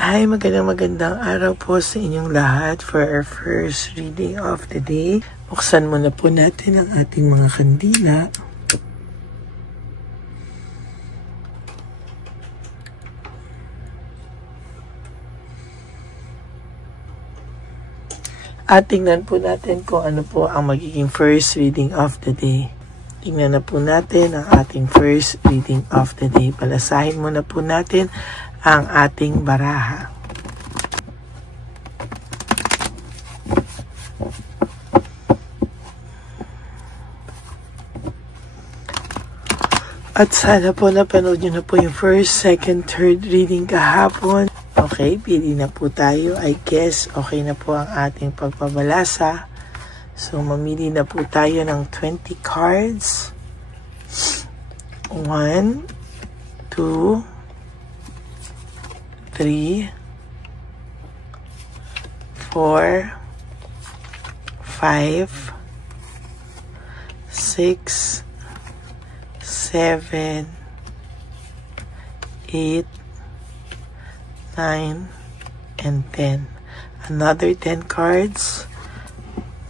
Hi, magandang araw po sa inyong lahat for our first reading of the day. Buksan muna po natin ang ating mga kandila. At tingnan po natin kung ano po ang magiging first reading of the day. Tingnan na po natin ang ating first reading of the day. Palasahin muna po natin ang ating baraha. At sana po napanood nyo na po yung first, second, third reading kahapon. Okay, pili na po tayo. I guess okay na po ang ating pagbabalasa. So, mamili na po tayo ng 20 cards. 1, 2, 3, 4, 5, 6, 7, 8, 9, and 10. Another 10 cards.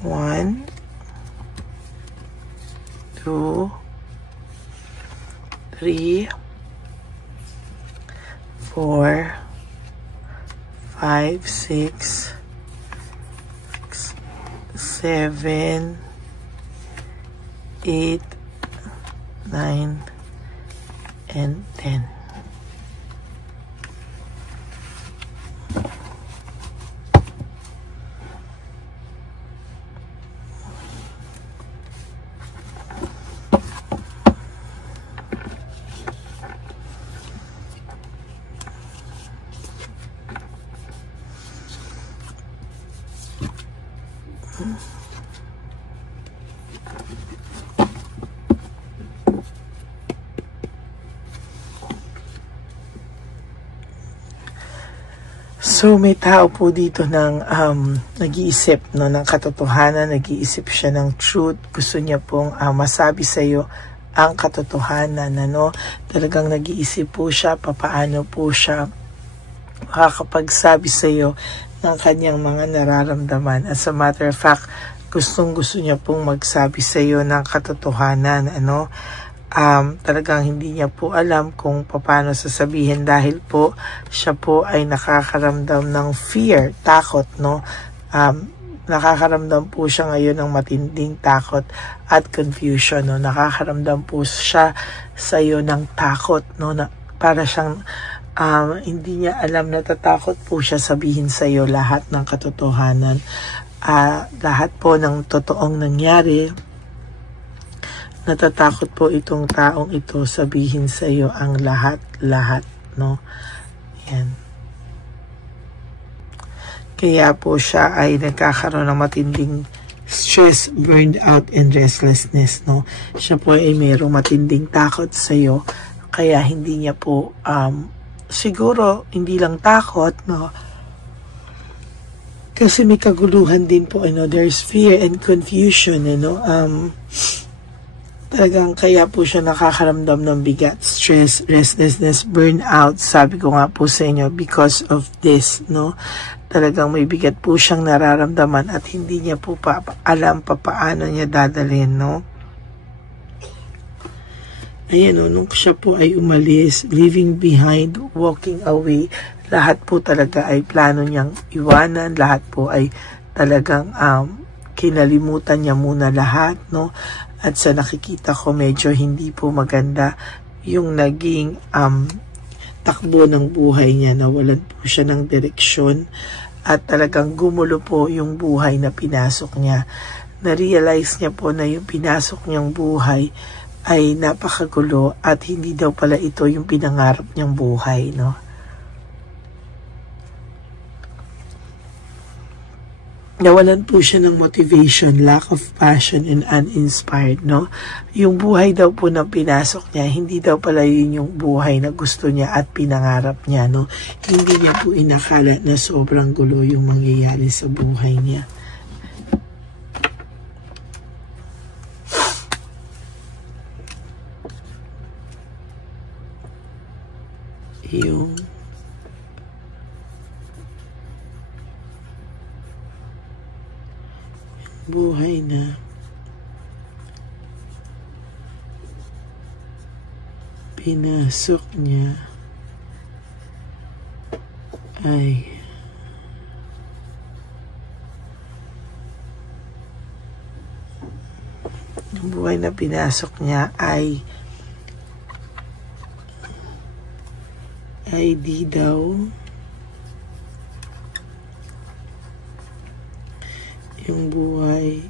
1, 2, 3, 4, 5, 6, 7, 8, 9, and 10. So, may tao po dito ng nag-iisip ng katotohanan, nag-iisip siya ng truth. Gusto niya pong masabi sa iyo ang katotohanan. Talagang nag-iisip po siya, papaano po siya makakapagsabi sa iyo ng kanyang mga nararamdaman. As a matter of fact, gustong-gusto niya pong magsabi sa iyo ng katotohanan. Talagang hindi niya po alam kung paano sasabihin dahil po siya po ay nakakaramdam ng fear, takot, nakakaramdam po siya ngayon ng matinding takot at confusion, nakakaramdam po siya sa iyo ng takot, para siyang hindi niya alam, natatakot po siya sabihin sa iyo lahat ng katotohanan, lahat po ng totoong nangyari. Natatakot po itong taong ito sabihin sa iyo ang lahat, Yan. Kaya po siya ay nagkakaroon ng matinding stress, burned out, and restlessness, Siya po ay mayroong matinding takot sa iyo, kaya hindi niya po, siguro, hindi lang takot, Kasi may kaguluhan din po, there's fear and confusion, Talagang kaya po siya nakakaramdam ng bigat, stress, restlessness, burnout. Sabi ko nga po sa inyo, because of this, Talagang may bigat po siyang nararamdaman at hindi niya po alam paano niya dadalhin, Ayan, nung siya po ay umalis, leaving behind, walking away, lahat po talaga ay plano niyang iwanan, lahat po ay talagang kinalimutan niya muna lahat, At sa nakikita ko, medyo hindi po maganda yung naging takbo ng buhay niya. Nawalan po siya ng direksyon at talagang gumulo po yung buhay na pinasok niya. Na-realize niya po na yung pinasok niyang buhay ay napakagulo at hindi daw pala ito yung pinangarap niyang buhay, Nawalan po siya ng motivation, lack of passion, and uninspired, Yung buhay daw po na pinasok niya, hindi daw pala yun yung buhay na gusto niya at pinangarap niya, Hindi niya po inakala na sobrang gulo yung mangyayari sa buhay niya. yung buhay na pinasok niya ay di daw yung buhay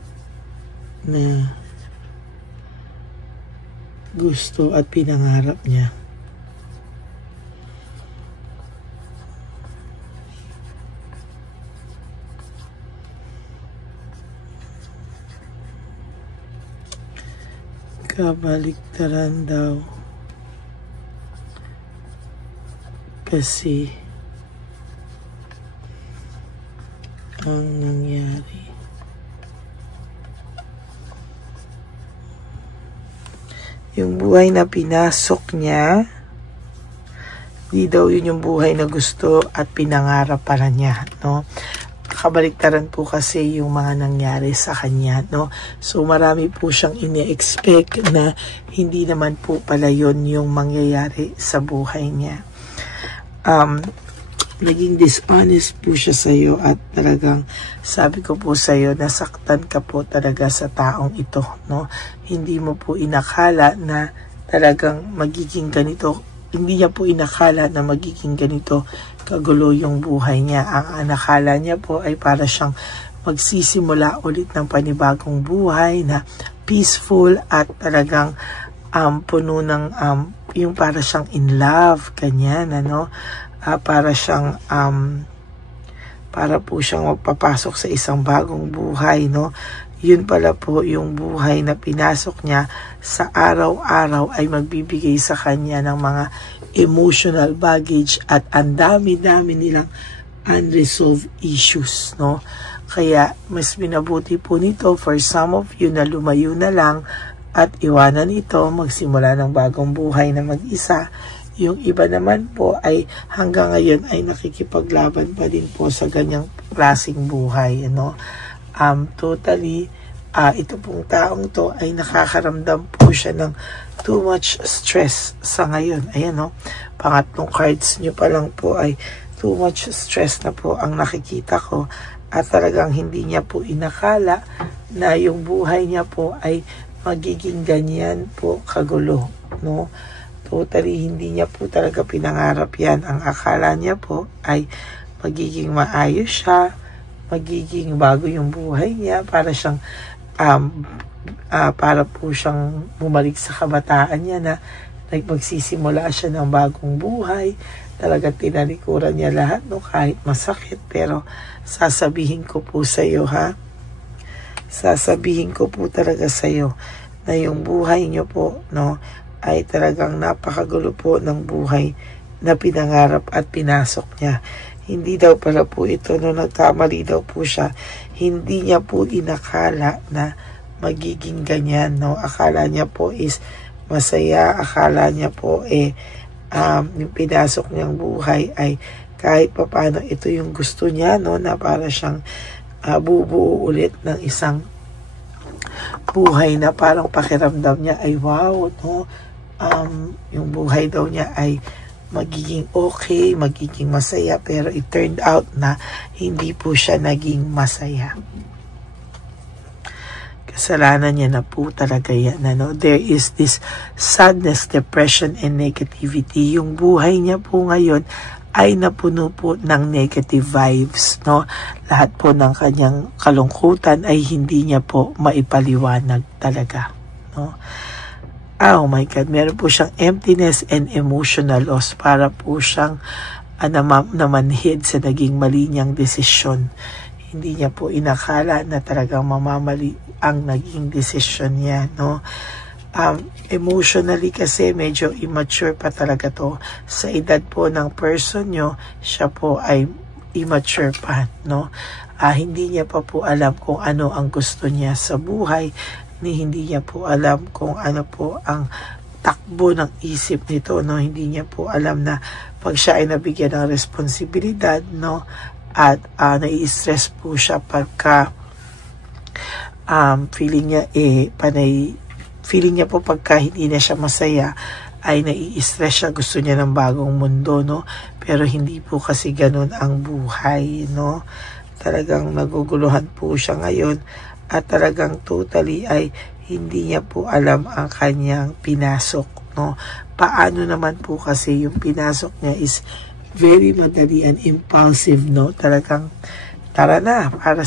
na gusto at pinangarap niya. Kabaliktaran daw kasi ang nangyari. Yung buhay na pinasok niya, di daw yun yung buhay na gusto at pinangarap para niya, no? Kabaliktaran po kasi yung mga nangyari sa kanya, no? So marami po siyang ine-expect na hindi naman po pala yun yung mangyayari sa buhay niya. Naging dishonest po siya sa iyo at talagang sabi ko po sa iyo, nasaktan ka po talaga sa taong ito, no? Hindi mo po inakala na talagang magiging ganito. Hindi niya po inakala na magiging ganito kagulo yung buhay niya. Ang nakala niya po ay para siyang magsisimula ulit ng panibagong buhay na peaceful at talagang puno ng yung para siyang in love, ganyan, ano? Para siyang para po siyang magpapasok sa isang bagong buhay, no? Yun pala po yung buhay na pinasok niya sa araw-araw ay magbibigay sa kanya ng mga emotional baggage at ang dami-dami nilang unresolved issues, no? Kaya mas binabuti po nito for some of you na lumayo na lang at iwanan ito, magsimula ng bagong buhay na mag-isa. Yung iba naman po ay hanggang ngayon ay nakikipaglaban pa din po sa ganyang klaseng buhay, ano? Totally, ito pong taong to ay nakakaramdam po siya ng too much stress sa ngayon. Ayan, no? Pangatlong cards nyo pa lang po ay too much stress na po ang nakikita ko. At talagang hindi niya po inakala na yung buhay niya po ay magiging ganyan po kagulo, no? Totally, hindi niya po talaga pinangarap yan. Ang akala niya po ay magiging maayos siya, magiging bago yung buhay niya, para siyang para po siyang bumalik sa kabataan niya na magsisimula siya ng bagong buhay. Talaga tinalikuran niya lahat, no, kahit masakit. Pero sasabihin ko po sa iyo, ha? Sasabihin ko po talaga sa iyo na yung buhay niyo po, no, ay talagang napakagulo po ng buhay na pinangarap at pinasok niya. Hindi daw pala po ito, no, nagkamali daw po siya. Hindi niya po inakala na magiging ganyan, no. Akala niya po is masaya, akala niya po yung pinasok niyang buhay ay kahit papaano ito yung gusto niya, no, na para siyang bubuo ulit ng isang buhay na parang pakiramdam niya ay wow, no. Yung buhay daw niya ay magiging okay, magiging masaya, pero it turned out na hindi po siya naging masaya. Kasalanan niya na po talaga yan, ano? There is this sadness, depression, and negativity. Yung buhay niya po ngayon ay napuno po ng negative vibes, no? Lahat po ng kanyang kalungkutan ay hindi niya po maipaliwanag talaga, no? Oh my God, meron po siyang emptiness and emotional loss, para po siyang namanhid sa naging mali niyang desisyon. Hindi niya po inakala na talagang mamamali ang naging desisyon niya, no? Emotionally kasi medyo immature pa talaga to. Sa edad po ng person nyo, siya po ay immature pa, no? Hindi niya pa po alam kung ano ang gusto niya sa buhay, hindi niya po alam kung ano po ang takbo ng isip nito, no? Hindi niya po alam na pag siya ay nabigyan ng responsibilidad, no, at nai-stress po siya pagka feeling niya feeling niya po pagka hindi na siya masaya ay nai-stress siya, gusto niya ng bagong mundo, no? Pero hindi po kasi ganun ang buhay, no? Talagang naguguluhan po siya ngayon at talagang totally ay hindi niya po alam ang kanyang pinasok, no? Paano naman po kasi yung pinasok niya is very madali and impulsive, no? Talagang tara na, para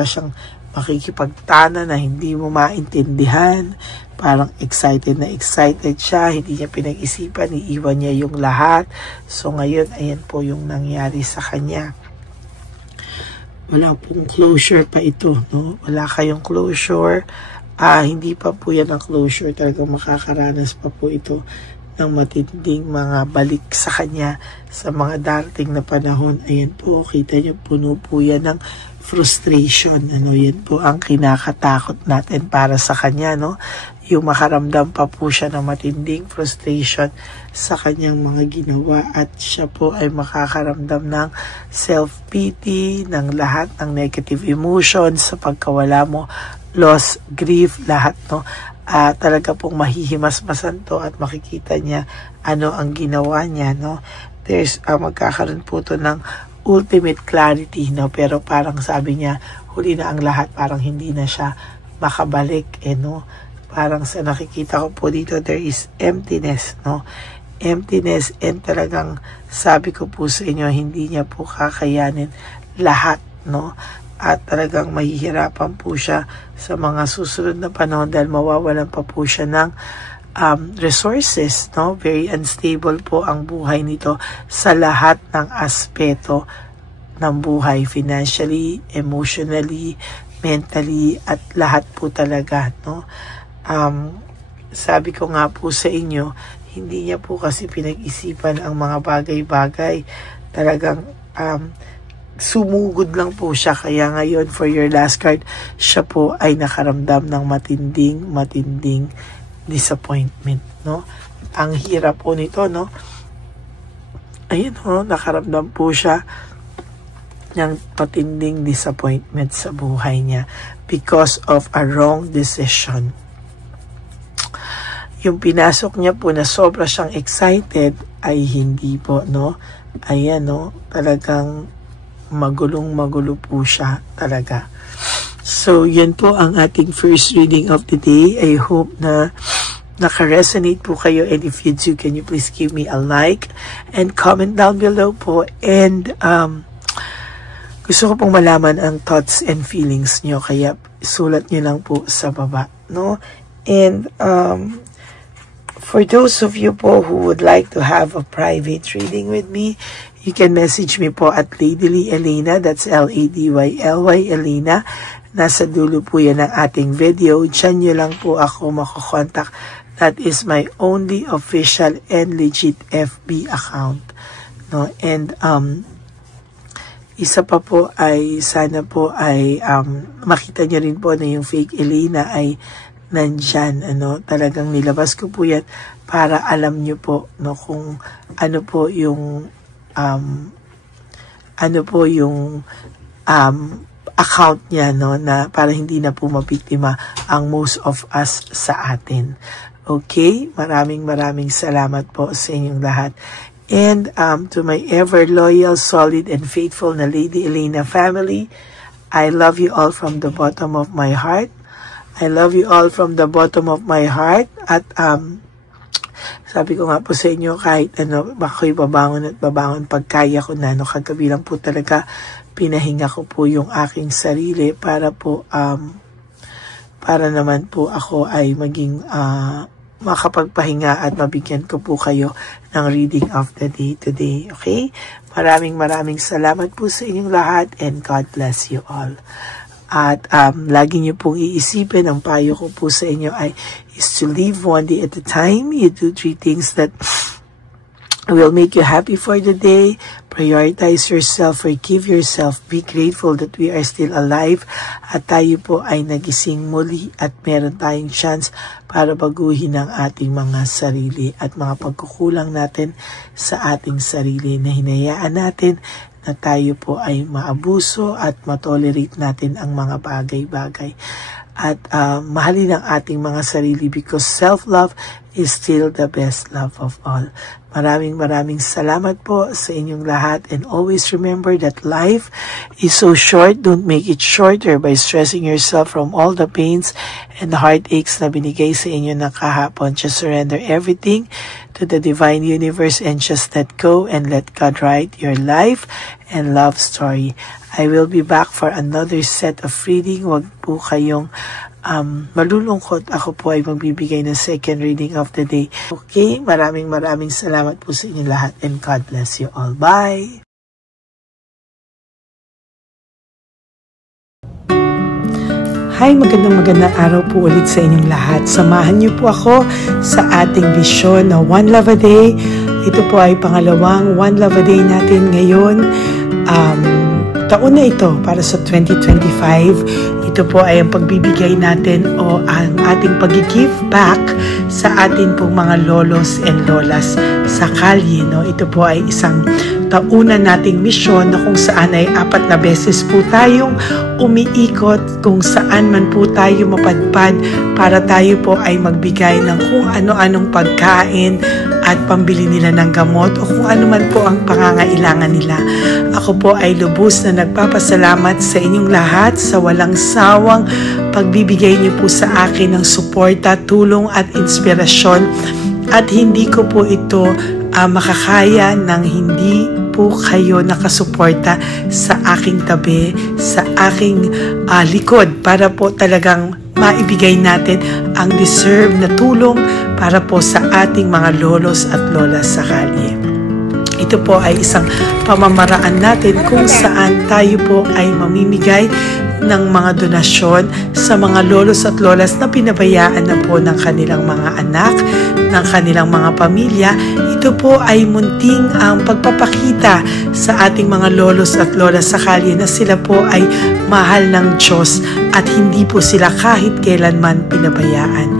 siyang makikipagtana na hindi mo maintindihan, parang excited na excited siya, hindi niya pinag-isipan, iiwan niya yung lahat. So ngayon, ayan po yung nangyari sa kanya. Wala pong closure pa ito, no? Wala kayong closure, hindi pa po yan ang closure, talagang makakaranas pa po ito ng matinding mga balik sa kanya sa mga darating na panahon. Ayan po, kita niyo, puno po yan ng frustration. Yan po ang kinakatakot natin para sa kanya, no? Yung makaramdam pa po siya ng matinding frustration sa kanyang mga ginawa at siya po ay makakaramdam ng self-pity, ng lahat ng negative emotions sa pagkawala mo, loss, grief, lahat, no? Talaga pong mahihimas-masan to at makikita niya ano ang ginawa niya, no? There's magkakaroon po to ng ultimate clarity, no? Pero parang sabi niya, huli na ang lahat, parang hindi na siya makabalik, no? Parang sa nakikita ko po dito, there is emptiness, no? Emptiness, and talagang sabi ko po sa inyo, hindi niya po kakayanin lahat, no? At talagang mahihirapan po siya sa mga susunod na panahon dahil mawawalan pa po siya ng resources, no? Very unstable po ang buhay nito sa lahat ng aspeto ng buhay, financially, emotionally, mentally, at lahat po talaga, no? Sabi ko nga po sa inyo, hindi niya po kasi pinag-isipan ang mga bagay-bagay. Talagang sumugod lang po siya. Kaya ngayon, for your last card, siya po ay nakaramdam ng matinding disappointment, no? Ang hirap po nito, no? Ayun, no? Nakaramdam po siya ng matinding disappointment sa buhay niya because of a wrong decision. Yung pinasok niya po na sobra siyang excited ay hindi po, no? Ayan, no? Talagang magulo po siya talaga. So, yan po ang ating first reading of the day. I hope na naka-resonate po kayo, and if you do, can you please give me a like and comment down below po, and gusto ko pong malaman ang thoughts and feelings nyo, kaya sulat nyo lang po sa baba, no? And for those of you po who would like to have a private reading with me, you can message me po at Ladyly Elena, that's Ladyly Elena. Nasa dulo po yan ng ating video. Diyan nyo lang po ako makokontak. That is my only official and legit FB account, no? And isa pa po ay sana po ay makita nyo rin po na yung fake Elena ay nandyan, ano? Talagang nilabas ko po yan para alam nyo po, no, kung ano po yung account niya, no, na para hindi na po mabiktima ang most of us sa atin. Okay? Maraming salamat po sa inyong lahat. And to my ever loyal, solid, and faithful na Lady Elena family, I love you all from the bottom of my heart. I love you all from the bottom of my heart. At sabi ko nga po sa inyo, kahit ano, ako'y babangon pagkaya ko na, no, kagabi lang po talaga pinahinga ko po yung aking sarili para po para naman po ako ay maging makapagpahinga at mabigyan ko po kayo ng reading of the day today. Okay? Maraming salamat po sa inyong lahat, and God bless you all. At lagi niyo pong iisipin, ang payo ko po sa inyo is to live one day at a time. You do 3 things that will make you happy for the day. Prioritize yourself, forgive yourself, be grateful that we are still alive at tayo po ay nagising muli at meron tayong chance para baguhin ang ating mga sarili at mga pagkukulang natin sa ating sarili na hinayaan natin na tayo po ay maabuso at matolerate natin ang mga bagay-bagay. At mahalin ang ating mga sarili because self-love is still the best love of all. Maraming salamat po sa inyong lahat, and always remember that life is so short. Don't make it shorter by stressing yourself from all the pains and the heartaches na binigay sa inyo na kahapon. Just surrender everything to the divine universe and just let go and let God write your life and love story. I will be back for another set of reading. Huwag po kayong malulungkot. Ako po ay magbibigay ng second reading of the day. Okay, maraming salamat po sa inyo lahat, and God bless you all. Bye! Hi, magandang araw po ulit sa inyong lahat. Samahan niyo po ako sa ating vision na One Love a Day. Ito po ay pangalawang One Love a Day natin ngayon. Taon na ito para sa 2025. Ito po ay ang pagbibigay natin o ang ating pag-give back sa atin pong mga lolos and lolas sa kalye. No? Ito po ay isang taunan nating misyon na kung saan ay 4 na beses po tayong umiikot kung saan man po tayo mapadpad para tayo po ay magbigay ng kung ano-anong pagkain at pambili nila ng gamot o kung ano man po ang pangangailangan nila. Ako po ay lubos na nagpapasalamat sa inyong lahat sa walang sawang pagbibigay niyo po sa akin ng suporta, tulong at inspirasyon, at hindi ko po ito makakaya ng hindi po kayo nakasuporta sa aking tabi, sa aking likod para po talagang maibigay natin ang deserve na tulong para po sa ating mga lolos at lolas sa kalye. Ito po ay isang pamamaraan natin kung saan tayo po ay mamimigay ng mga donasyon sa mga lolos at lolas na pinabayaan na po ng kanilang mga anak, ng kanilang mga pamilya. Ito po ay munting ang pagpapakita sa ating mga lolos at lolas sa kalye na sila po ay mahal ng Diyos at hindi po sila kahit kailanman pinabayaan.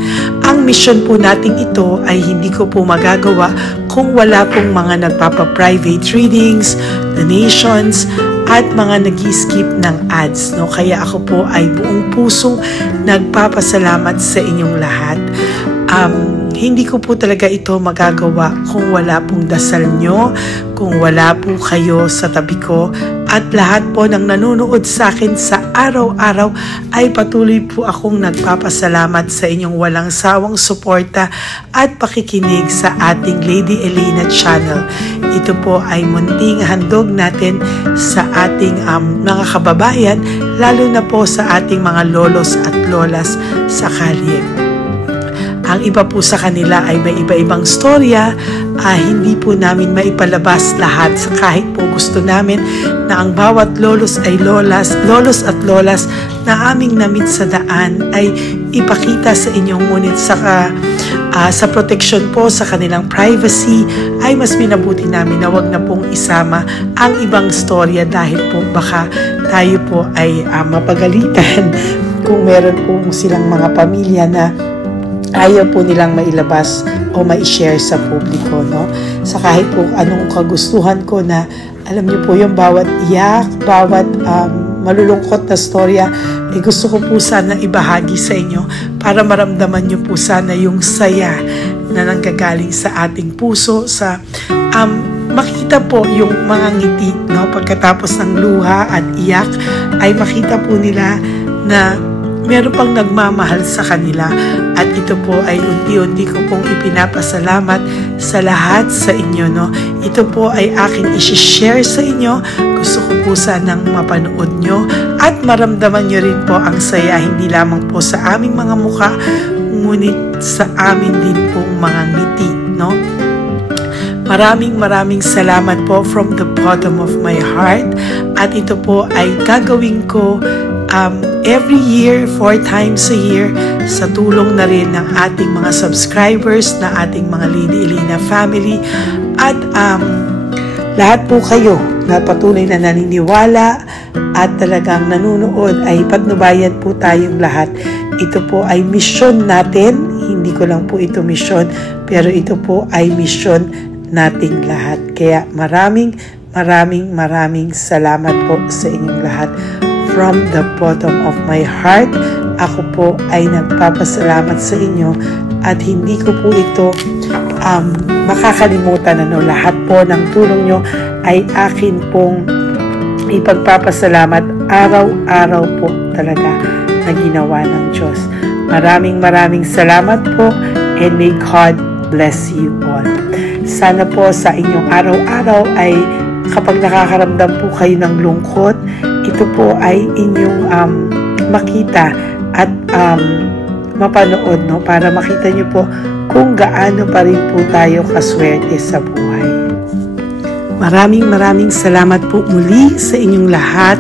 Ang mission po natin ito ay hindi ko po magagawa kung wala pong mga nagpapa-private readings, donations, at mga nag-skip ng ads. No? Kaya ako po ay buong pusong nagpapasalamat sa inyong lahat. Hindi ko po talaga ito magagawa kung wala pong dasal nyo, kung wala po kayo sa tabi ko, at lahat po ng nanonood sa akin sa araw-araw ay patuloy po akong nagpapasalamat sa inyong walang sawang suporta at pakikinig sa ating Lady Elena channel. Ito po ay munting handog natin sa ating mga kababayan, lalo na po sa ating mga lolos at lolas sa kalye. Ang iba po sa kanila ay may iba-ibang storya, hindi po namin maipalabas lahat kahit po gusto namin na ang bawat lolos ay lolos at lolas na aming namit sa daan ay ipakita sa inyo, ngunit sa protection po sa kanilang privacy ay mas minabuti namin na wag na pong isama ang ibang storya dahil po baka tayo po ay mapagalitan kung meron po silang mga pamilya na ayaw po nilang mailabas o ma-share sa publiko, no? Sa kahit po anong kagustuhan ko na, alam niyo po yung bawat iyak, bawat malulungkot na storya, gusto ko po sana ibahagi sa inyo para maramdaman niyo po sana yung saya na nanggagaling sa ating puso, sa makita po yung mga ngiti, no? Pagkatapos ng luha at iyak ay makita po nila na meron pang nagmamahal sa kanila, at ito po ay unti-unti ko pong ipinapasalamat sa lahat sa inyo, no? Ito po ay aking isi-share sa inyo. Gusto ko po sanang mapanood nyo at maramdaman nyo rin po ang saya, hindi lamang po sa aming mga mukha, ngunit sa amin din pong mga ngiti, no? Maraming salamat po from the bottom of my heart, at ito po ay gagawin ko every year, 4 times a year, sa tulong na rin ng ating mga subscribers, na ating mga Lady Elena family, at lahat po kayo na patuloy na naniniwala at talagang nanonood, ay patnubayan po tayong lahat. Ito po ay mission natin, hindi ko lang po ito mission, pero ito po ay mission nating lahat. Kaya maraming maraming salamat po sa inyong lahat. From the bottom of my heart, ako po ay nagpapasalamat sa inyo at hindi ko po ito makakalimutan. Lahat po ng tulong nyo ay akin pong ipagpapasalamat araw-araw po talaga na ginawa ng Diyos. Maraming salamat po, and may God bless you all. Sana po sa inyong araw-araw ay kapag nakakaramdam po kayo ng lungkot, ito po ay inyong makita at mapanood, para makita nyo po kung gaano pa rin po tayo kaswerte sa buhay. Maraming salamat po muli sa inyong lahat.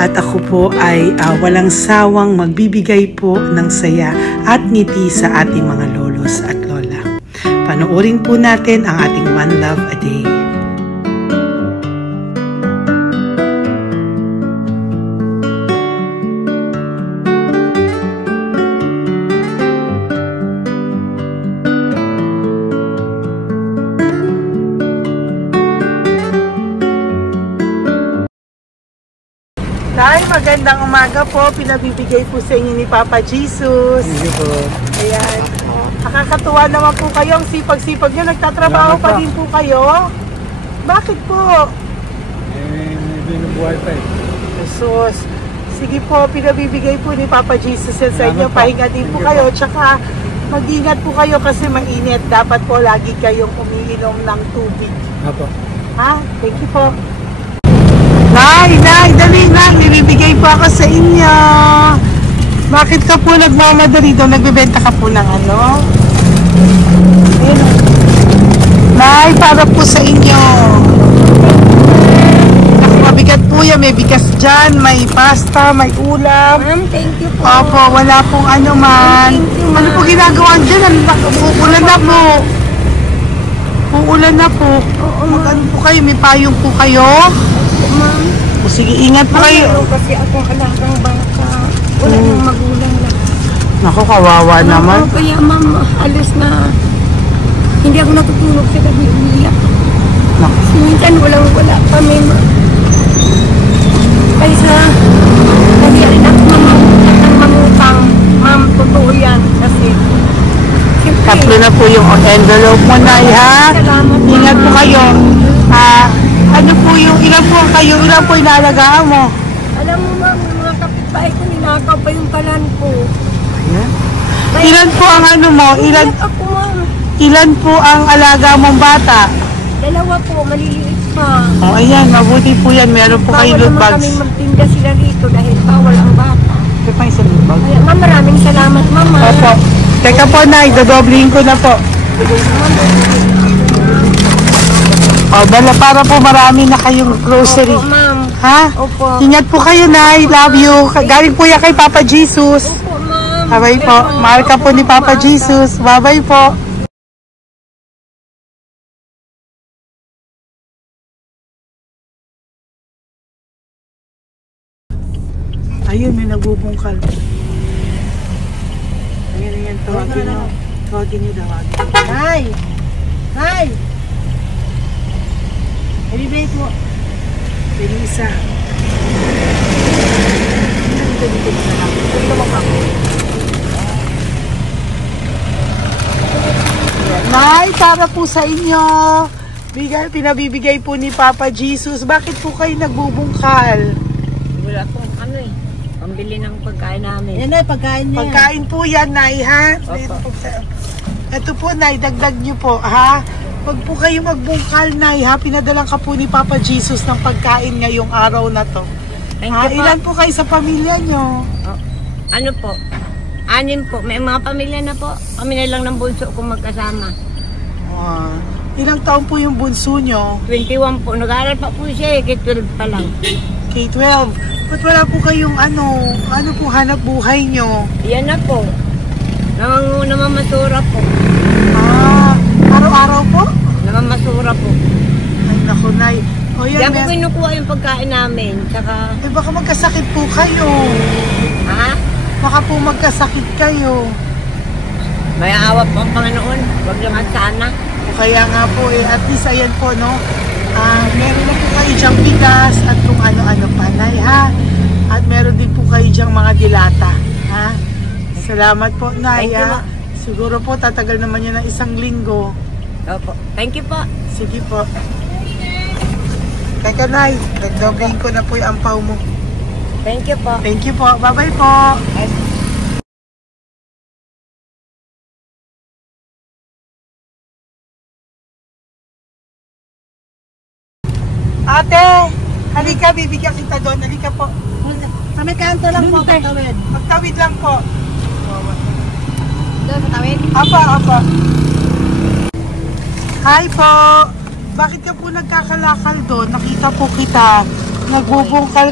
At ako po ay walang sawang magbibigay po ng saya at ngiti sa ating mga lolos at lola. Panoorin po natin ang ating One Love a Day. Nay, magandang umaga po. Pinabibigay po sa inyo ni Papa Jesus. Thank you po. Ayan. Nakakatuwa naman po kayo. Ang sipag-sipag nyo. Nagtatrabaho pa din po kayo. Bakit po? Hindi na buhay pa eh. Jesus. Sige po, pinabibigay po ni Papa Jesus yan sa inyo. Pahinga din po kayo. Tsaka mag-ingat po kayo kasi mainit. Dapat po lagi kayong umiinom ng tubig. Apo. Ha? Thank you po. Nay, dali na. Nilibigay po ako sa inyo. Bakit ka po nagmamadali doon? Nagbebenta ka po ng ano? Ayun. Nay, para po sa inyo. Mabigat po yan. May bigas dyan, may pasta, may ulam. Ma'am, thank you po. Opo, wala pong ano man. Ano po ginagawa dyan? Uulan na po. Uulan na po. Mag-ano po kayo? May payong po kayo? Ma'am. O sige, ingat po kayo. Kasi akong alagang bangka. Wala nang magulang na. Naku, kawawa naman. Kaya ma'am, alis na. Hindi ako natutulog sa gabi. Umiyak. Kasi minsan wala kami. Kaysa, kaya rin ako mamutang. Ma'am, totoo yan. Kasi, siyempre, Tatlo na po yung envelope mo, Nay, ha? Salamat, Ingat po Mama. kayo. Ano po yung, ilan po kayo, ilan po inalagaan mo? alam mo ma'am, yung mga kapitbahay ko, ninakaw pa yung kalan ko. Ayan. Ilan po ang ano mo? Umiyak ako ma'am. Ilan po ang alaga mong bata? Dalawa po, maliliit pa. O, ayan, mabuti po yan. Meron po kayo loot Bawal naman bags. kaming magtinda sila rito dahil bawal ang bata. Ito pa isang loot bag. Kaya ma'am, maraming salamat mama. Opo. Teka po, Nay, dodoblihin ko na po. O, dala para po marami na kayong grocery. Opo ma'am. Ha? Opo. Ingat po kayo, Nay. Love you. Galing po yan kay Papa Jesus. Opo ma'am. Bye-bye po. Mahal ka po ni Papa Jesus. Bye-bye po. Ayun, may nagbubungkal. Ayan, tawagin niyo. Tawagin niyo, tawagin. Hi! Hi! Ibibigay po. Elisa. Dito sa lang. Dito mo ako. Nay, para po sa inyo. Pinabibigay po ni Papa Jesus. Bakit po kayo nagbubungkal? Wala pong ano eh. Pambili ng pagkain namin. Yan ay pagkain niya. Pagkain po yan, Nay, ha? Ito po, Nay, dagdag nyo po, ha? Huwag po kayo magbungkal, Nay, ha? Pinadalang ka po ni Papa Jesus ng pagkain ngayong araw na to. Thank you po. Ilan po kayo sa pamilya nyo? Oh, ano po? 6 po. May mga pamilya na po. Kami na lang ng bunso kung magkasama. Ilang taon po yung bunso nyo? 21 po. Nag-aaral pa po siya eh. K-12 pa lang. K-12. Ba't wala po kayong ano po hanap buhay nyo? Yan na po. Namamasura po. Araw-araw po? Namamasura po. Ay, naku, Nay. O yan, Diyan po kinukuha yung pagkain namin. Tsaka, baka magkasakit po kayo. ha? Baka po magkasakit kayo. May awa po ang Panginoon. Huwag naman sana. O kaya nga po at least ayan po, no? Meron na po kayo dyang bigas at kung ano-ano pa, Nay, ha? At meron din po kayo dyang mga dilata, ha? Salamat po, Nay, Thank you, ha? Siguro po, tatagal naman yan ng 1 linggo. Opo. Thank you po. Sige po. Teka, Nay, nagdogayin ko na po yung ampaw mo. Thank you po. Thank you po. Bye-bye po. Ate, halika, bibigyan kita doon. Halika po. Sa may kanto lang po, patawid. Magtawid lang po. Doon, patawid? Apa. Hi po. Bakit ka po nagkakalakal doon? Nakita po kita. Nagbubungkal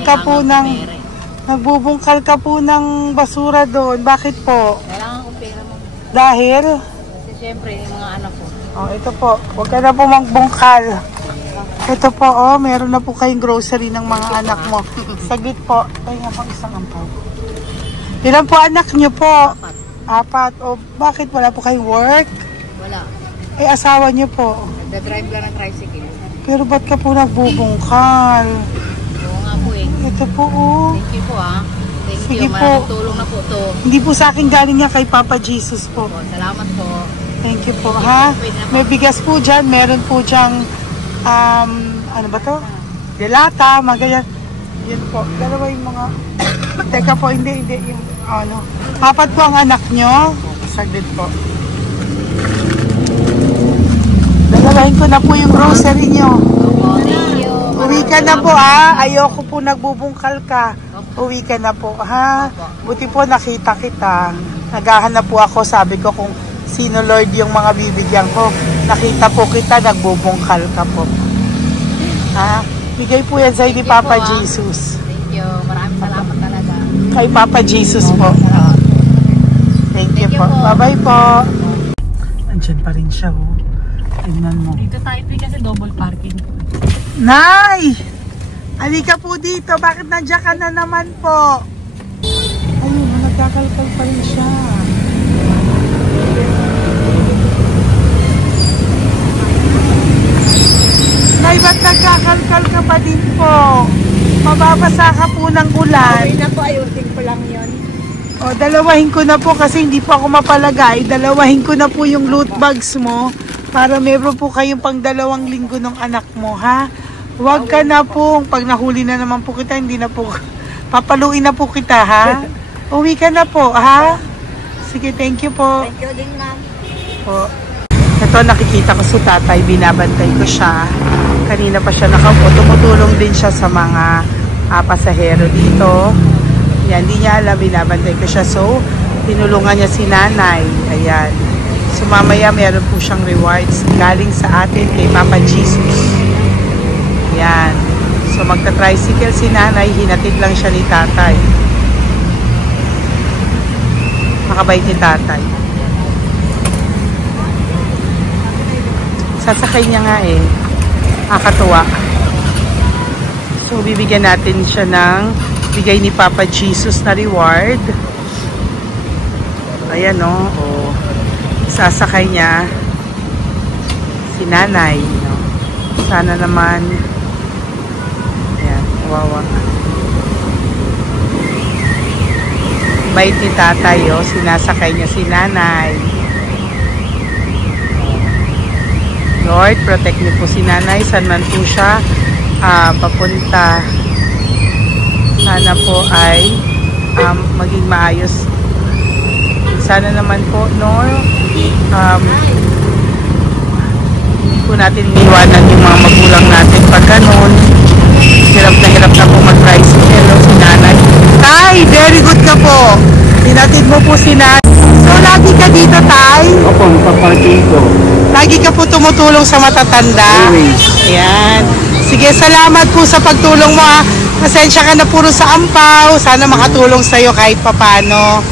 ka po ng basura doon. Bakit po? Kailangan ko pera mo. Dahil? Kasi syempre, yung mga anak ko. Oh, ito po. Huwag ka na po magbungkal. Ito po, oh, meron na po kayong grocery ng mga anak mo. Saglit po. Ay, nga pang isang ampaw. Ilan po anak nyo po? 4. O, bakit wala po kayong work? Wala. Eh, asawa nyo po. Nagda-drive lang ng tricycle. Pero ba't ka po nagbubungkal? Oo nga po eh. Ito po, oh. Thank you po ah. Thank Sige you. po. Maraming tulong na po to. Hindi po sa akin galing yan kay Papa Jesus po. Salamat po. Thank you po, ha? May bigas po dyan. Meron po dyang, ano ba to? Delata, mga ganyan. Yan po. Dalawa yung mga... Teka po, hindi. Yung, ano. 4 po ang anak nyo. Saglit po. Dalawahin ko na po yung grocery nyo. Thank you. Uwi ka na po, ha? Ayoko po nagbubungkal ka. Uwi ka na po, ha? Buti po nakita kita. Naghahanap po ako, sabi ko kung sino Lord yung mga bibigyan ko. Nakita po kita, nagbubungkal ka po. Ha? Bigay po yan sa'yo ni Papa Jesus. Thank you. Maraming salamat talaga. Kay Papa Jesus po. Thank you po. Bye-bye po. Andyan pa rin siya, oh. Tingnan mo. Dito tayo kasi double parking. Nay! Halika po dito. Bakit nandiyan ka na naman po? Ayun, nagkakalkal pa rin siya. Nay, ba't nagkakalkal ka pa din po? Mababasa ka po ng ulan. Okay na po, ayusin ko lang yun. O, dalawahin ko na po kasi hindi po ako mapalagay. Dalawahin ko na po yung loot bags mo para meron po kayong pang 2 linggo ng anak mo, ha? Huwag ka na po. Pag nahuli na naman po kita, hindi na po, papaluin na po kita, ha? Uwi ka na po, ha? Sige, thank you po. Thank you din, ma'am. Po. Ito, nakikita ko si tatay, binabantay ko siya. Kanina pa siya nakaupo. Tumutulong din siya sa mga pasahero dito. Yan, hindi niya alam, binabantay ko siya. So, tinulungan niya si nanay. Ayan. So, mamaya meron po siyang rewards galing sa atin kay Papa Jesus. Ayan. So, magta-tricycle si nanay. Hinatid lang siya ni tatay. Makabait ni tatay. Sasakay niya nga eh. Nakakatuwa. So, bibigyan natin siya ng bigay ni Papa Jesus na reward. Ayan, no? O, sasakay niya si nanay. No? Sana naman ayan, wawa. Bait ni tatay, oh. Sinasakay niya si nanay. Lord, protect niyo po si nanay. Saan man po siya papunta. Sana po ay maging maayos. Sana naman po, no? Hindi po natin iwanan yung mga magulang natin pag ganun. Hirap na po mag-tricycle, no? Si nanay. Tay, very good ka po. Tinatid mo po si nanay. So, lagi ka dito, Tay? Opo, paparking ko. Lagi ka po tumutulong sa matatanda. Always. Ayan. Sige, salamat po sa pagtulong mo, ha. Pasensya ka na puro sa ampaw. Sana makatulong sa'yo kahit papano.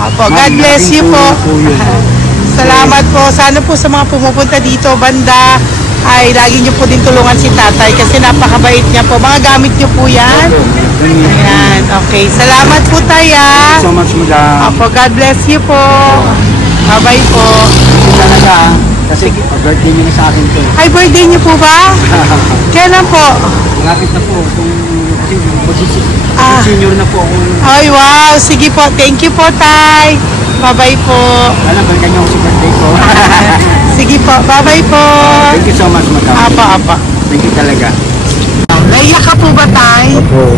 Opo, God bless you po. Salamat po. Sana po sa mga pumupunta dito, banda, ay lagi niyo po din tulungan si tatay kasi napakabait niya po. Mga gamit niyo po yan. Ayan. Okay. Salamat po, Tay, ha. So much, madam. Opo, God bless you po. Bye-bye po. Talaga. Kasi birthday niyo na sa akin to. Ay, birthday niyo po ba? Kailan po? Malapit na po. Senior na po ako. Ay, wow. Sige po. Thank you po, Tay. Bye-bye po. Alam, balikan niyo ako sa birthday ko. Sige po. Bye-bye po. Thank you so much, madam. Apa. Thank you talaga. Naiyak ka po ba, Tay? Opo.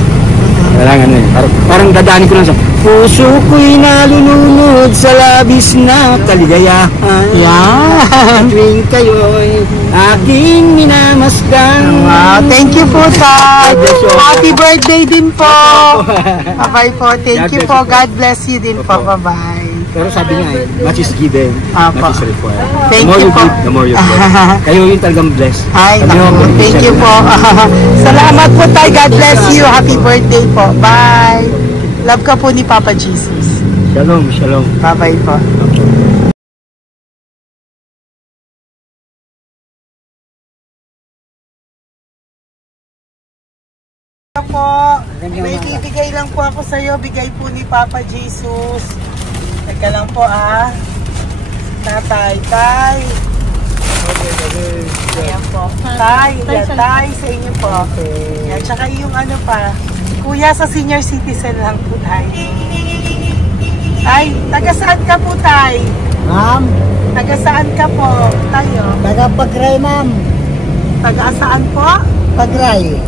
Kailangan eh. Parang dadaanin ko lang sa puso ko'y nalulunod sa labis na kaligayahan. Yan. Tuwing kayo'y aking minamasdan. Wow, thank you po, Tay. Happy birthday din po. Bye-bye po. Thank you po. God bless you din po. Bye-bye. Pero sabi nga eh, much is given, Apa. much is required. Thank The more you you po. give, the more you get. Kayo yung talagang blessed. Ay, Kami naku, yung thank you po. Salamat po, Tay. God bless you. Happy birthday po. Bye. Love ka po ni Papa Jesus. Shalom, shalom. Bye-bye po. Po, may bibigay lang po ako sa iyo. Bigay po ni Papa Jesus. Teka lang po Tatay, Tay. Ayan po. Tay, yan, Tay, sa inyo po. Yan, tsaka yung ano pa. Kuya, sa senior citizen lang po, Tay. Tay, taga saan ka po, Tay? Ma'am, Taga saan ka po, tayo? taga-Pagray, ma'am. Taga saan po? Pagray.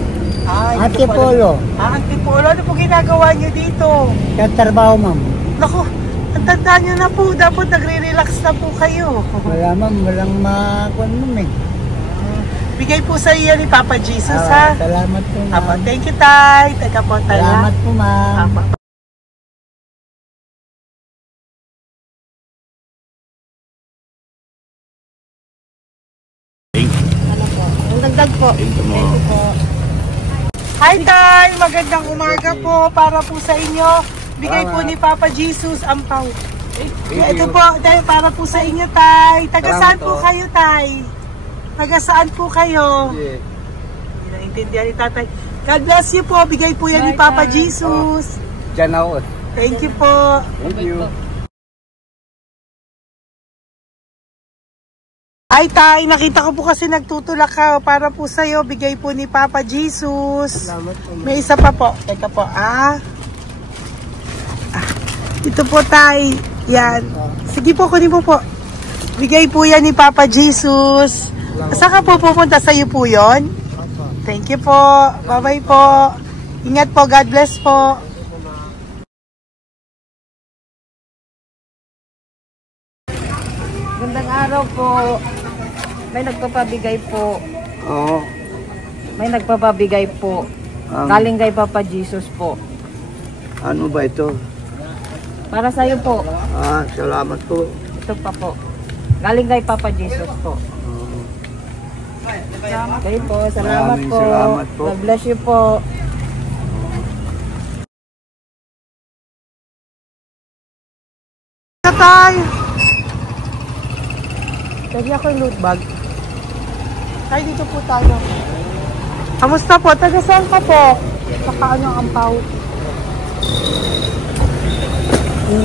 Ay, Antipolo. Antipolo. Ano po ginagawa niyo dito? Nagtrabaho, ma'am. Naku, ang tanda niyo na po. Dapat nagre-relax na po kayo. Wala, ma'am. Walang makuha, ma'am eh. Bigay po sa iyo ni Papa Jesus, ha? Salamat po, ma'am. Apa, thank you, Tay. Taga po, Tay. Salamat po, ma'am. Apa. Dagdag po. Thank you po. Hi, Tay! Magandang umaga po para po sa inyo. Bigay po ni Papa Jesus ang pau. Ito po, Tay, para po sa inyo, Tay. Taga saan po kayo, Tay? Taga saan po kayo? Hindi naintindihan ni Tatay. God bless you po. Bigay po yan ni Papa Jesus. Diyan ako. Thank you po. Thank you. Ay, Tay, nakita ko po kasi nagtutulak ka para po sa'yo. Bigay po ni Papa Jesus. Salamat po, ma'am. May isa pa po. Teka po, Ito po, Tay. Yan. Sige po, kunin mo po. Bigay po yan ni Papa Jesus. Saan ka po pupunta? Sa'yo po yun? Thank you po. Bye-bye po. Ingat po. God bless po. Gandang araw po. May nagpapabigay po. Oo. May nagpapabigay po. Galing kay Papa Jesus po. Ano ba ito? Para sa iyo po. Salamat po. Ito pa po. Galing kay Papa Jesus po. Okay po. Salamat Maraming po. salamat po. God bless you po. Tay! Lagi ako yung loot bag. Tay, dito po tayo. Kamusta po? Taga saan ka po? Saka ano ang ampaw?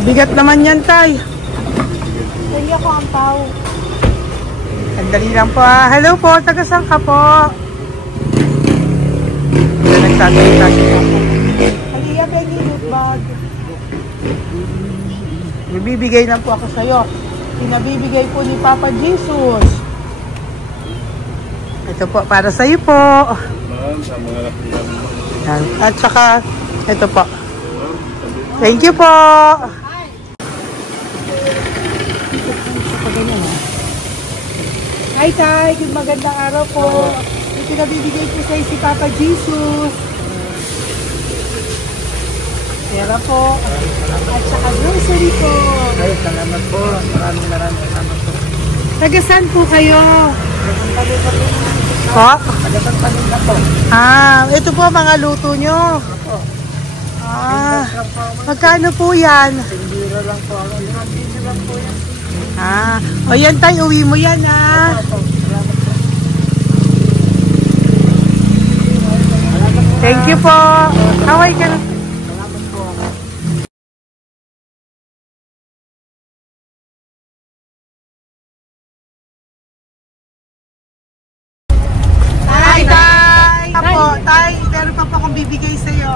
Bigat naman yan, Tay. Lagi ako ampaw. Sandali lang po, Hello po, taga saan ka po? Nagsasalita si Papa. Halika, Peggy, loot bag. Bibigay lang po ako sa'yo. Pinabibigay po ni Papa Jesus. Ito po, para sa iyo po. Yan. At saka, ito po. Thank you po. Hi, Tay. Good magandang araw po. May pinabibigay po sa iyo si Papa Jesus. Pera po. At saka grocery po. Ay, salamat po. Maraming salamat po. Taga saan po kayo? Po? Ito po mga luto nyo. Magkano po yan? Biro lang po ako. Biro lang po yan. O yan tayo, uwi mo yan Thank you po. Kaway ka na. bigay sa'yo.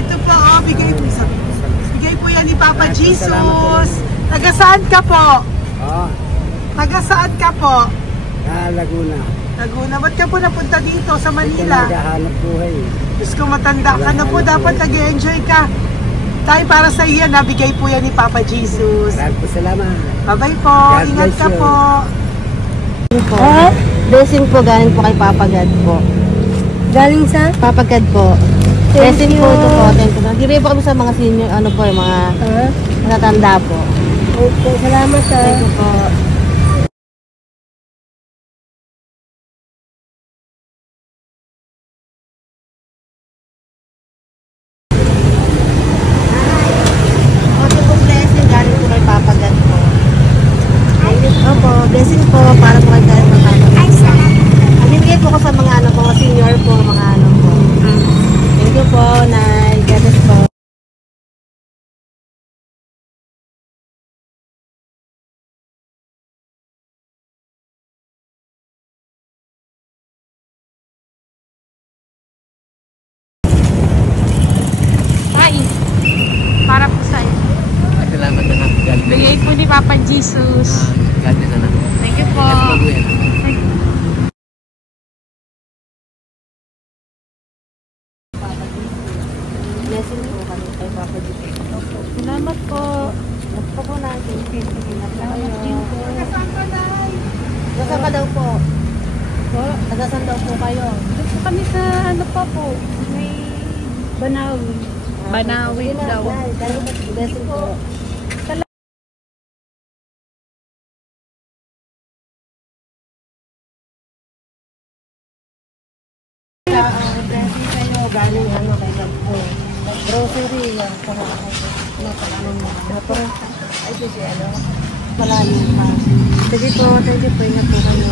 Ito po, oh, bigay po yan ni Papa Jesus. Taga saan ka po? Taga saan ka po? Laguna. Laguna. Ba't ka po napunta dito sa Manila? Naghahanap buhay. Diyos ko, matanda ka na po. Dapat nag-enjoy ka. Tayo para sa iyo, nabigay po yan ni Papa Jesus. Salamat. Bye-bye po. Ingat ka po. Blessing po galing po kay Papa God po. Galing sa? Papa God po. Blessing po ito po. Thank you. Nagdiray po kami sa mga senior, ano po, yung mga matatanda po. Okay, salamat sa. Thank you po. Blessing po para po kayo tayo ng ano. Bibigay po ko sa mga ano po, senior po, mga ano po. Thank you po, Nay. God bless po. Tay, para po sa'yo. Salamat na lang. Bigay po ni Papa Jesus. God bless na. Thank you po. Blessing po kami kay Papa Jesus. Salamat po. Nagpo po natin. Salamat din po. Nasaan ka daw po? Nasaan daw po kayo? Gusto kami sa ano pa po. May Banawi. Banawi daw. Blessing po. Blessing kayo, galing ano kay God po. Grocery, yan, para napakanon mo. Ay, kasi ano, malalim pa. Sige po, thank you po, ingat po kayo.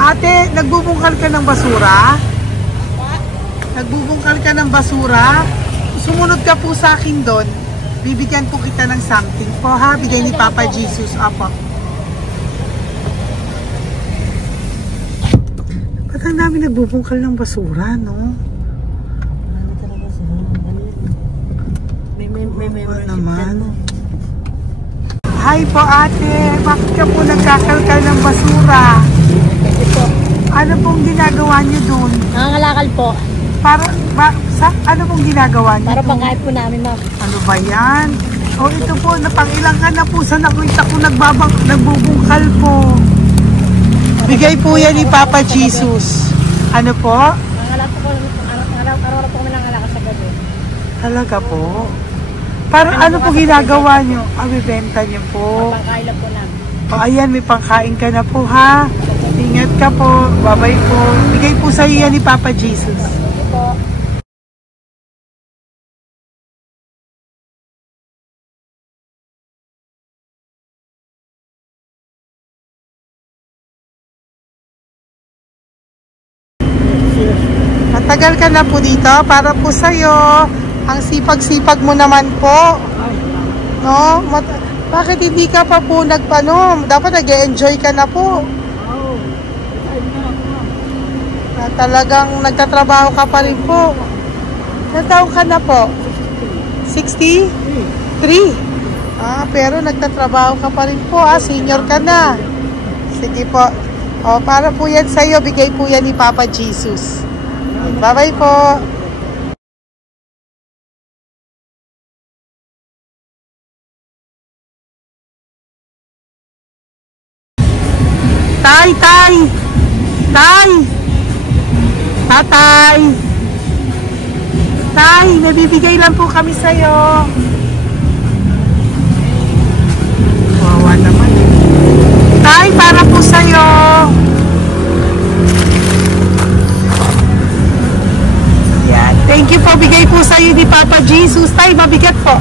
Ate, nagbubungkal ka ng basura? Nagbubungkal ka ng basura? Sumunod ka po sa akin doon. Bibigyan po kita ng something po ha. Bigay ni Papa Jesus. Apo. Ba't ang dami nagbubungkal ng basura, no? Ano talaga sila? May membership naman. dyan mo. Hi po ate. Bakit ka po nagkakalkal ng basura? Kasi po, Ano pong ginagawa niyo doon? nangangalakal po. Ano pong ginagawa niyo Para doon? pangkahit po namin, ma'am. Ano ba yan? O ito po, napangilang ka na po sa nakita ko nagbubungkal po. Bigay po yan ni Papa Jesus. Ano po? Nangangalakal po kami, araw-araw po kami nangangalakal sa gabi. Talaga po? Parang ano po ginagawa niyo? Bibenta niyo po. Pangkain lang po namin. O ayan, may pangkain ka na po ha. Ingat ka po. Bye-bye po. Bigay po sa iyo yan ni Papa Jesus. Ito po. Matagal ka na po dito para po sa'yo. Ang sipag-sipag mo naman po. No? Bakit hindi ka pa po nagpano? Dapat nag-enjoy ka na po. Na talagang nagtatrabaho ka pa rin po. Ilang taon ka na po? 63? Pero nagtatrabaho ka pa rin po. Senior ka na. Sige po. O, para po yan sa'yo. Bigay po yan ni Papa Jesus. Bye-bye po. Tay, nabibigay lang po kami sa'yo. Wawa naman. Tay, para po sa'yo. Yan. Thank you po. Bigay po sa'yo ni Papa Jesus. Tay, mabigat po.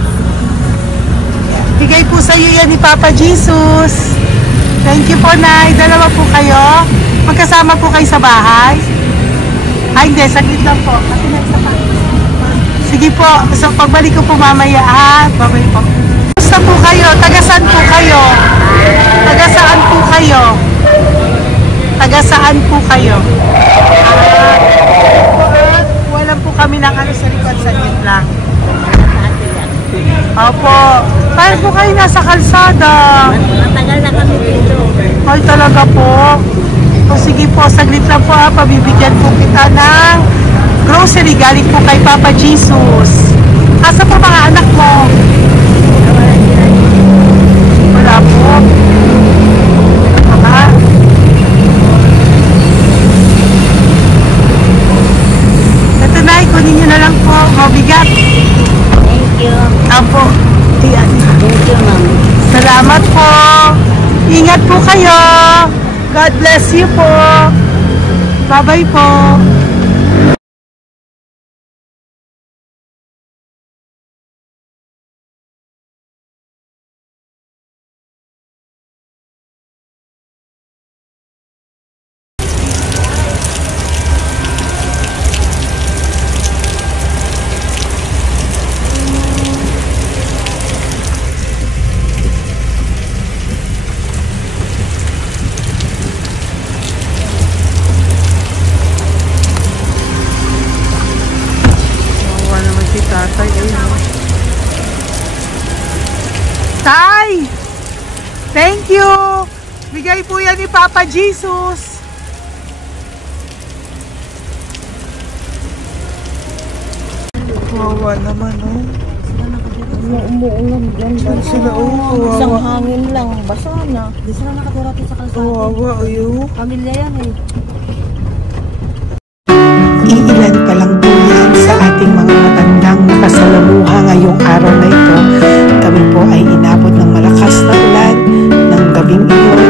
Yan. Bigay po sa'yo yan ni Papa Jesus. Thank you po, Nay. Dalawa po kayo. Magkasama po kayo sa bahay. Hindi. Saglit lang po. Sige po. So, pagbalik ko po mamaya. Babay po. Gusto po kayo? Taga saan po kayo? Taga saan po kayo? Taga saan po kayo? Wala po kami ng ano sa likod, saglit lang. Opo. Paano po kayo nasa kalsada? Matagal na kami dito. Ay, talaga po. O sige po, saglit lang po ha. Pabibigyan po kita ng grocery galing po kay Papa Jesus. Asa po mga anak mo? Wala po. Ha? Ito na, ikunin nyo na lang po. Mabigat. Thank you. Apo. Ayan. Thank you, ma'am. Salamat po. Ingat po kayo. God bless you po. Bye-bye po. Tay! Thank you! Bigay po yan ni Papa Jesus. Wawa naman, oh. Umuulan dyan. Sila, oh. Isang Wawa. hangin lang. Basa na. Di sila nakatira sa kalsada. Wawa, ayo. Pamilya yan eh. Iilan pa lang po yan sa ating mga matandang nakasalamuha ngayong araw na ito. Kami po ay inabot ng malakas na ulan ng gabing iyon.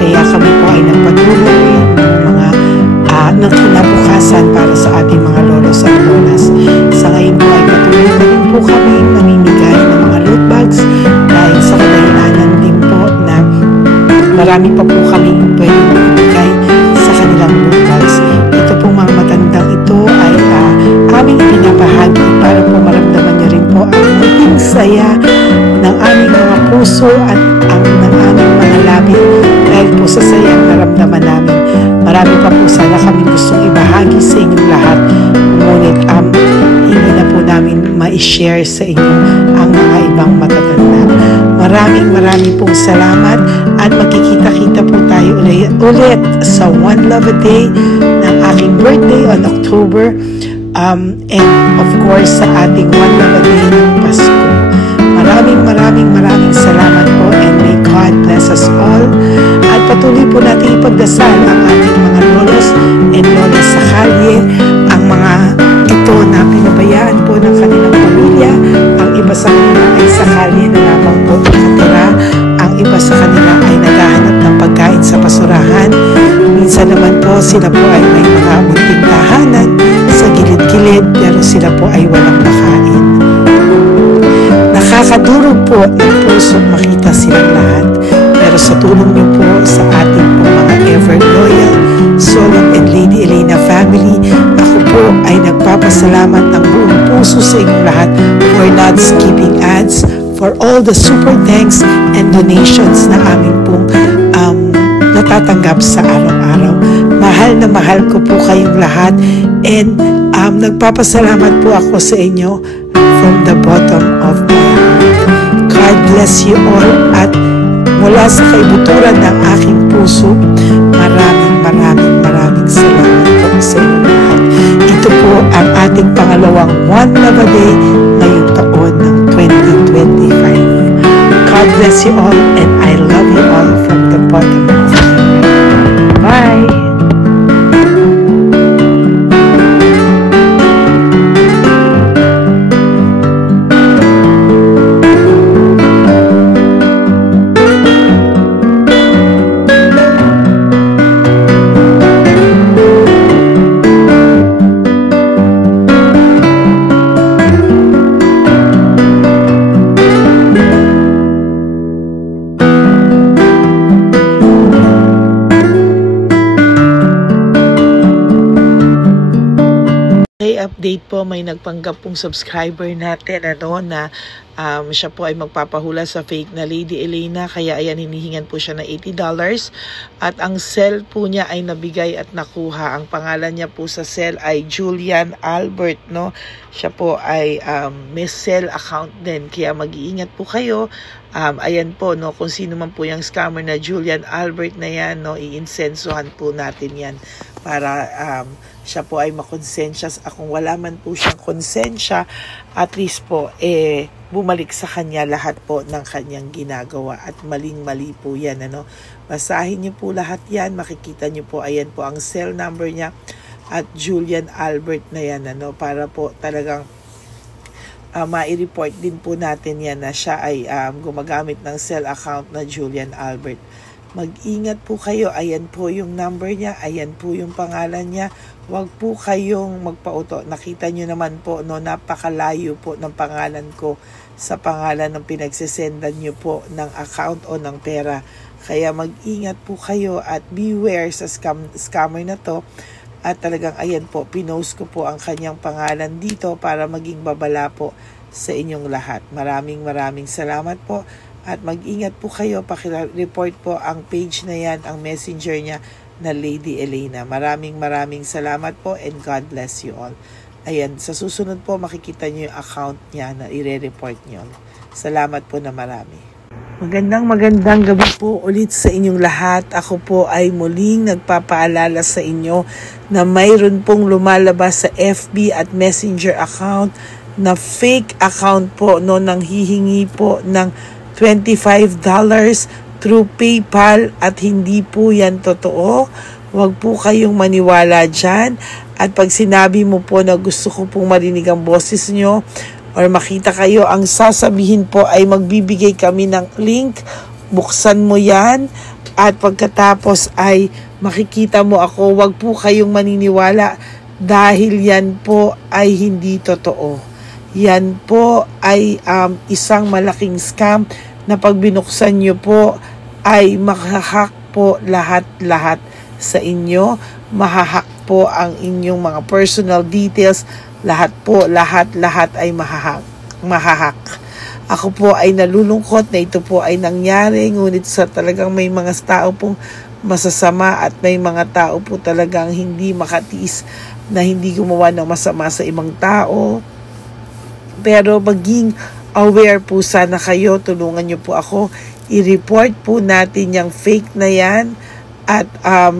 Kaya kami po ay nagpatuloy mga ng kinabukasan para sa ating mga lolos at lolas. Sa ngayon po ay patuloy na rin po kami mamimigay ng mga loot bags dahil sa kadahilanan din po na marami pa po kami pwedeng ibigay sa kanilang loot bags. Ito po mga matandang ito ay aming pinapahagi para po maramdaman niyo rin po ang munting saya ng aming mga puso at ang ng aming mga labi dahil po sa sayang naramdaman namin. Marami pa po sana kami gustong ibahagi sa inyong lahat, ngunit hindi na po namin ma-share sa inyo ang mga ibang matatanda. Maraming pong salamat at magkikita-kita po tayo ulit sa One Love a Day ng aking birthday on October and of course sa ating One Love a Day ng Pasko. Maraming salamat po and may God bless us all. At patuloy po natin ipagdasal ang ating mga lolos and lolas sa kalye, ang mga ito na pinabayaan po ng kanilang pamilya. Ang iba sa kanila ay sa kalye na lamang po nakatira. Ang iba sa kanila ay naghahanap ng pagkain sa basurahan. Minsan naman po sila po ay may mga munting tahanan sa gilid-gilid pero sila po ay walang makain. Nakakadurog po ng puso makita silang lahat. Pero sa tulong niyo po sa ating po mga ever loyal Solom and Lady Elena family, ako po ay nagpapasalamat ng buong puso sa inyong lahat for not skipping ads, for all the super thanks and donations na aming pong natatanggap sa araw-araw. Mahal ko po kayong lahat and nagpapasalamat po ako sa inyo from the bottom of my heart. God bless you all at mula sa kaibuturan ng aking puso, maraming salamat po sa inyo lahat. Ito po ang ating pangalawang One Love a Day ngayong taon ng 2025. God bless you all and I love you all from the bottom of my heart. Bye! update po, may nagpanggap pong subscriber natin na Siya po ay magpapahula sa fake na Lady Elena, kaya ayan, hinihingan po siya ng $80 at ang cell po niya ay nabigay at nakuha. Ang pangalan niya po sa cell ay Julian Albert, no? Siya po ay may cell account din, kaya mag-iingat po kayo. Ayan po, no, kung sino man po yung scammer na Julian Albert na yan, no, iinsensuhan po natin yan para siya po ay makonsensya. Kung wala man po siyang konsensya, at least po bumalik sa kanya lahat po ng kanyang ginagawa, at maling-mali po yan, ano. Basahin niyo po lahat yan, makikita niyo po, ayan po ang cell number niya at Julian Albert na yan, ano, para po talagang mai-report din po natin yan na siya ay gumagamit ng cell account na Julian Albert. Mag-ingat po kayo. Ayan po yung number niya. Ayan po yung pangalan niya. Huwag po kayong magpauto. Nakita nyo naman po, no, napakalayo po ng pangalan ko sa pangalan ng pinagsisendan nyo po ng account o ng pera. Kaya mag-ingat po kayo at beware sa scammer na to. At talagang ayan po, pinost ko po ang kanyang pangalan dito para maging babala po sa inyong lahat. Maraming salamat po. At mag-ingat po kayo, pakireport po ang page na yan, ang messenger niya na Lady Elena. Maraming salamat po and God bless you all. Ayan, sa susunod po makikita niyo yung account niya na i-report niyo. Salamat po na marami. Magandang gabi po ulit sa inyong lahat. Ako po ay muling nagpapaalala sa inyo na mayroon pong lumalabas sa FB at Messenger account na fake account po, no, nang hihingi po ng $25 through PayPal at hindi po yan totoo. Huwag po kayong maniwala dyan. At pag sinabi mo po na gusto ko pong marinig ang boses nyo or makita kayo, ang sasabihin po ay magbibigay kami ng link, buksan mo yan, at pagkatapos ay makikita mo ako. Huwag po kayong maniniwala dahil yan po ay hindi totoo. Yan po ay isang malaking scam na pag binuksan nyo po ay mahahack po lahat sa inyo. Mahahack po ang inyong mga personal details. Lahat ay mahahack. Ako po ay nalulungkot na ito po ay nangyari, ngunit sa talagang may mga tao pong masasama at may mga tao po talagang hindi makatiis na hindi gumawa ng masama sa ibang tao. Pero maging aware po sana kayo, tulungan niyo po ako, i-report po natin yung fake na yan at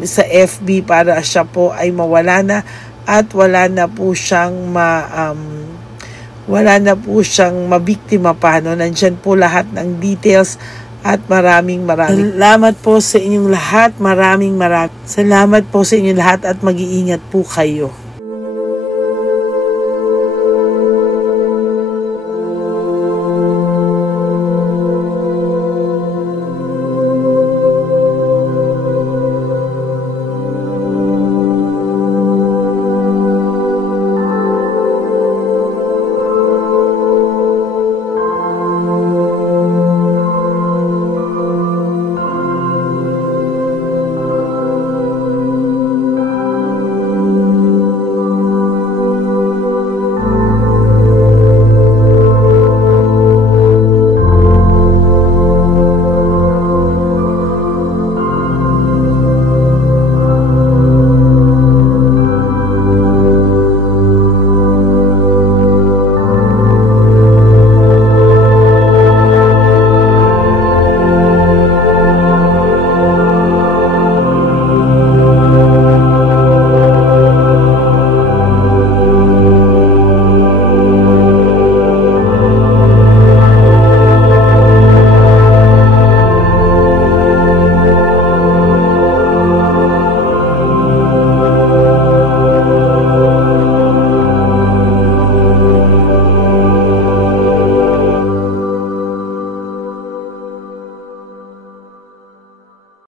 sa FB para siya po ay mawala na. At wala na po siyang mabiktima pa, no? Nandyan po lahat ng details at maraming salamat po sa inyong lahat. Maraming salamat po sa inyong lahat at mag-iingat po kayo.